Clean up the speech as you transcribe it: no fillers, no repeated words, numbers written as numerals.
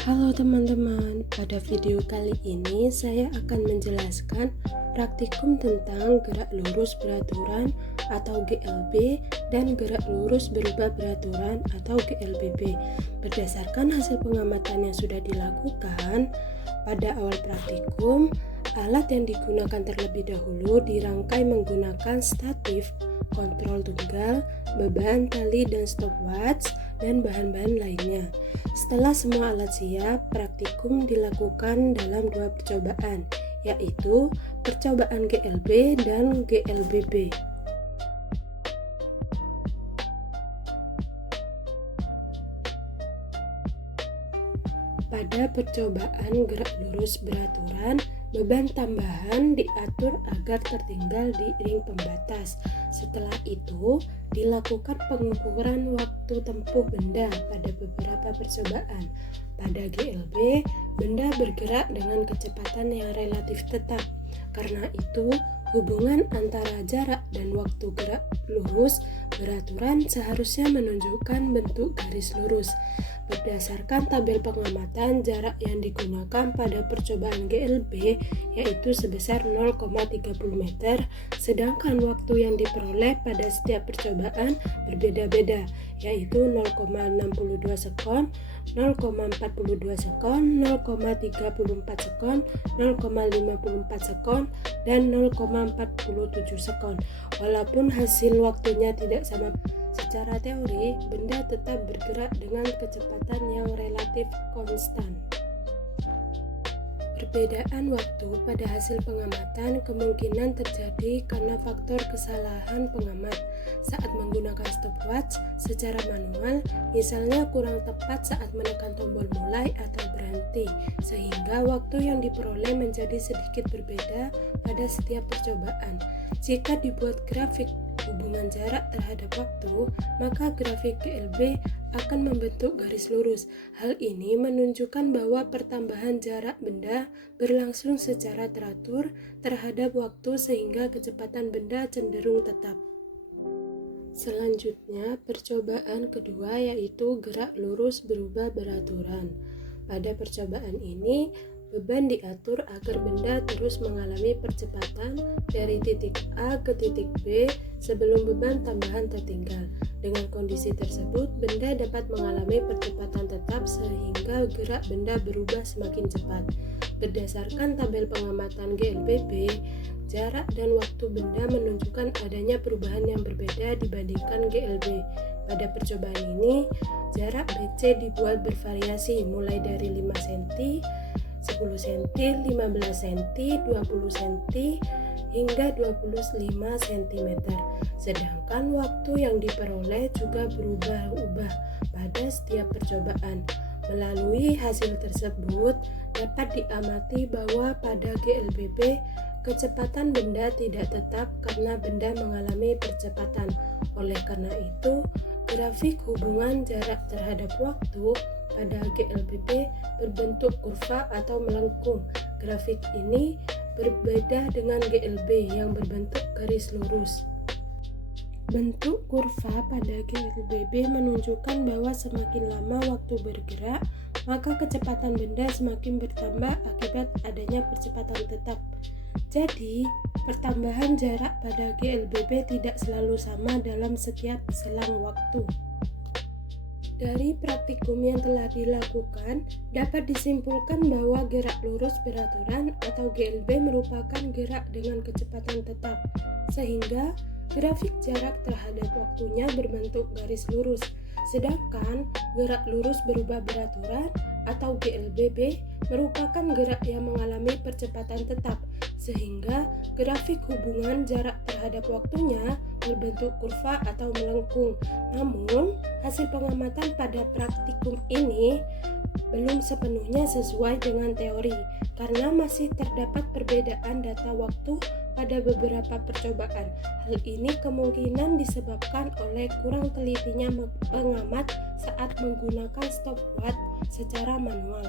Halo teman-teman, pada video kali ini saya akan menjelaskan praktikum tentang gerak lurus beraturan atau GLB dan gerak lurus berubah beraturan atau GLBB. Berdasarkan hasil pengamatan yang sudah dilakukan pada awal praktikum, alat yang digunakan terlebih dahulu dirangkai menggunakan statif, kontrol tunggal, beban, tali, dan stopwatch, dan bahan-bahan lainnya. Setelah semua alat siap, praktikum dilakukan dalam dua percobaan, yaitu percobaan GLB dan GLBB. Pada percobaan gerak lurus beraturan, beban tambahan diatur agar tertinggal di ring pembatas. Setelah itu, dilakukan pengukuran waktu tempuh benda pada beberapa percobaan. Pada GLB, benda bergerak dengan kecepatan yang relatif tetap. Karena itu, hubungan antara jarak dan waktu gerak lurus beraturan seharusnya menunjukkan bentuk garis lurus. Berdasarkan tabel pengamatan, jarak yang digunakan pada percobaan GLB yaitu sebesar 0,30 meter, sedangkan waktu yang diperoleh pada setiap percobaan berbeda-beda, yaitu 0,62 sekon, 0,42 sekon, 0,34 sekon, 0,54 sekon, dan 0,47 sekon. Walaupun hasil waktunya tidak sama, secara teori, benda tetap bergerak dengan kecepatan yang relatif konstan. Perbedaan waktu pada hasil pengamatan kemungkinan terjadi karena faktor kesalahan pengamat saat menggunakan stopwatch secara manual, misalnya kurang tepat saat menekan tombol mulai atau berhenti, sehingga waktu yang diperoleh menjadi sedikit berbeda pada setiap percobaan. Jika dibuat grafik hubungan jarak terhadap waktu, maka grafik GLB akan membentuk garis lurus. Hal ini menunjukkan bahwa pertambahan jarak benda berlangsung secara teratur terhadap waktu sehingga kecepatan benda cenderung tetap. Selanjutnya, percobaan kedua yaitu gerak lurus berubah beraturan. Pada percobaan ini, beban diatur agar benda terus mengalami percepatan dari titik A ke titik B sebelum beban tambahan tertinggal. Dengan kondisi tersebut, benda dapat mengalami percepatan tetap sehingga gerak benda berubah semakin cepat. Berdasarkan tabel pengamatan GLBB, jarak dan waktu benda menunjukkan adanya perubahan yang berbeda dibandingkan GLB. Pada percobaan ini, jarak BC dibuat bervariasi mulai dari 5 cm, 10 cm, 15 cm, 20 cm, hingga 25 cm. Sedangkan waktu yang diperoleh juga berubah-ubah pada setiap percobaan. Melalui hasil tersebut, dapat diamati bahwa pada GLBB, kecepatan benda tidak tetap karena benda mengalami percepatan. Oleh karena itu, grafik hubungan jarak terhadap waktu pada GLBB berbentuk kurva atau melengkung. Grafik ini berbeda dengan GLB yang berbentuk garis lurus. Bentuk kurva pada GLBB menunjukkan bahwa semakin lama waktu bergerak, maka kecepatan benda semakin bertambah akibat adanya percepatan tetap. Jadi, pertambahan jarak pada GLBB tidak selalu sama dalam setiap selang waktu. Dari praktikum yang telah dilakukan, dapat disimpulkan bahwa gerak lurus beraturan atau GLB merupakan gerak dengan kecepatan tetap, sehingga grafik jarak terhadap waktunya berbentuk garis lurus. Sedangkan gerak lurus berubah beraturan atau GLBB merupakan gerak yang mengalami percepatan tetap, sehingga grafik hubungan jarak terhadap waktunya berbentuk kurva atau melengkung. Namun, hasil pengamatan pada praktikum ini belum sepenuhnya sesuai dengan teori, karena masih terdapat perbedaan data waktu pada beberapa percobaan. Hal ini kemungkinan disebabkan oleh kurang telitinya pengamat saat menggunakan stopwatch secara manual.